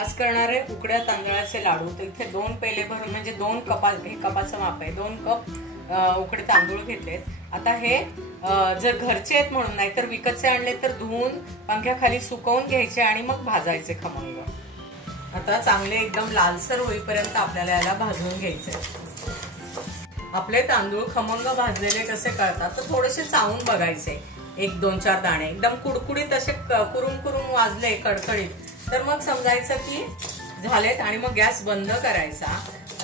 आज करणार आहे उकड्या तांदळाचे लाडू। तर इथे 2 पेले भरून म्हणजे 2 कप, हे कपाचं माप आहे, 2 कप उकडे तांदूळ घेतलेत। आता हे जर घरचे आहेत म्हणून, नाहीतर विकतचे आणले तर धुवून पंख्याखाली सुकवून घ्यायचे आणि मग भाजायचे खमंग। आता चांगले एकदम लालसर होईपर्यंत आपल्याला याला भाजून घ्यायचे। आपले तांदूळ खमंग भाजलेले कसे कळतात तर थोडेसे चावून बघायचे, 1-2-4 दाणे एकदम कुडकुडीत असे कुरुम कुरुम वाजले कडकडीत तर मग समजायचं की झालेत आणि मग गॅस बंद करायचा।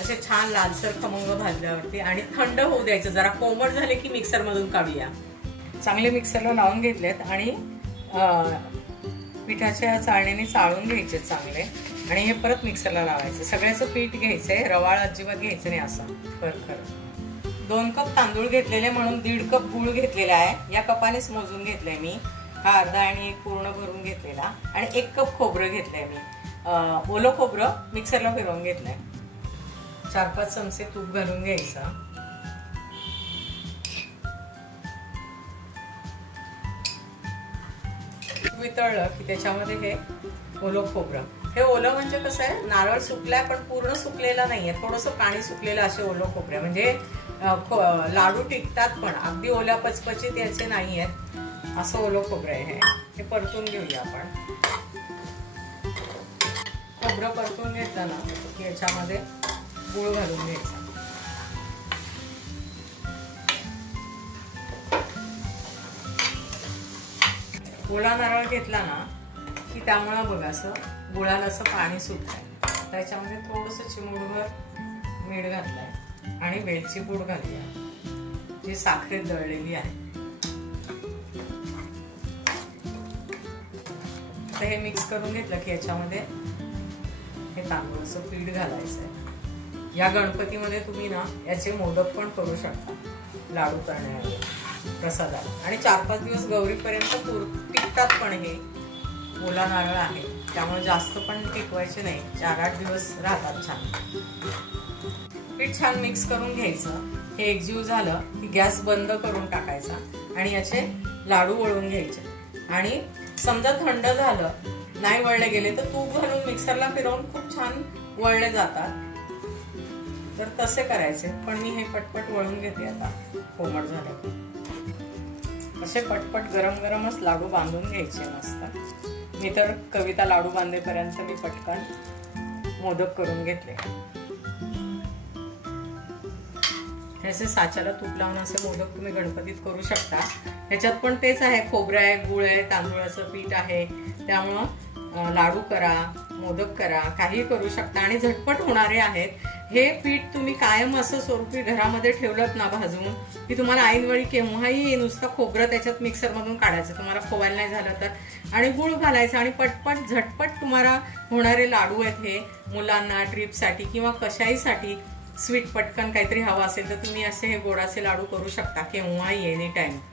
असे छान लालसर खमंग भाजल्यावरती आणि थंड होऊ द्यायचं, जरा कोमट झाले की मिक्सर मधून काढूया। चांगले मिक्सरला लावून घेतलेत आणि पिठाच्या चाळणीने चाळून घ्यायचे चांगले आणि हे परत मिक्सरला लावायचे। सगळ्याचं पीठ घ्यायचंय, रवाळ अजिबात घ्यायचं नाही, असं खरखर। 2 कप तांदूळ घेतलेले म्हणून 1.5 कप गूळ घेतलेला आहे, या कपानेच मोजून घेतलंय मी। हा अर्धा आणि 1 पूर्ण भरून घेतलेला आणि 1 कप खोबरं घेतलंय मी, ओलं खोबरं मिक्सरला फिरवून घेतलंय। 4-5 चमचे तूप घालून घ्यायचं। वितळलं की त्याच्यामध्ये हे ओलं खोबरं, हे ओलं म्हणजे कसं आहे, नारळ सुकलाय पण पूर्ण सुकलेला नाहीये, थोडंसं पाणी सुकलेलं असे ओलं खोबरं म्हणजे लाडू टिकतात पण अगदी ओल्या पचपचीत याचे नाहीयेत, असं ओलं खोबरं आहे हे परतून घेऊया आपण। खोबरं परतून घेतलं ना की याच्यामध्ये गूळ घालून घ्यायचा। ओला नारळ घेतला ना की त्यामुळे बघा असं गुळाला असं पाणी सुटलंय। त्याच्यामध्ये थोडंसं चिमूटभर मीठ घातलंय आणि वेलची पूड घालूया जी साखरेत दळलेली आहे। तर हे मिक्स करून घेतलं की याच्यामध्ये हे तांदूळचं पीठ घालायचंय। या गणपतीमध्ये तुम्ही ना याचे मोदक पण करू शकता लाडू करण्यासाठी प्रसादाला, आणि 4-5 दिवस गौरीपर्यंत टिकतात पण हे ओला नारळ आहे त्यामुळे जास्त पण टिकवायचे नाही, 4-8 दिवस राहतात छान। पीठ छान मिक्स करून घ्यायचं, हे एकजीव झालं की गॅस बंद करून टाकायचा आणि याचे लाडू वळून घ्यायचे। आणि समजा थंड झालं, नाही वळले गेले तर तूप घालून मिक्सरला फिरवून खूप छान वळले जातात, तर तसे करायचे। पण मी हे पटपट वळून घेते आता कोमट झाले। असे पटपट गरम गरमच लाडू बांधून घ्यायचे मस्त। मी तर कविता लाडू बांधेपर्यंत मी पटकन मोदक करून घेतले। असे साच्याला तूप लावून असे मोदक तुम्ही गणपतीत करू शकता। ह्याच्यात पण तेच आहे, खोबरं आहे, गुळ आहे, तांदूळाचं पीठ आहे, त्यामुळं लाडू करा, मोदक करा, काही करू शकता आणि झटपट होणारे आहेत। हे पीठ तुम्ही कायम असं स्वरूपी घरामध्ये ठेवलत ना भाजून की तुम्हाला ऐनवेळी केव्हाही नुसतं खोबरं त्याच्यात मिक्सर मधून काढायचं, तुम्हाला खोवायला नाही झालं तर, आणि गुळ घालायचं आणि पटपट झटपट तुम्हाला होणारे लाडू आहेत हे। मुलांना ट्रिपसाठी किंवा कशाहीसाठी स्वीट पटकन काहीतरी हवं असेल तर तुम्ही असे हे गोडाचे लाडू करू शकता केव्हाही, एनी टाइम।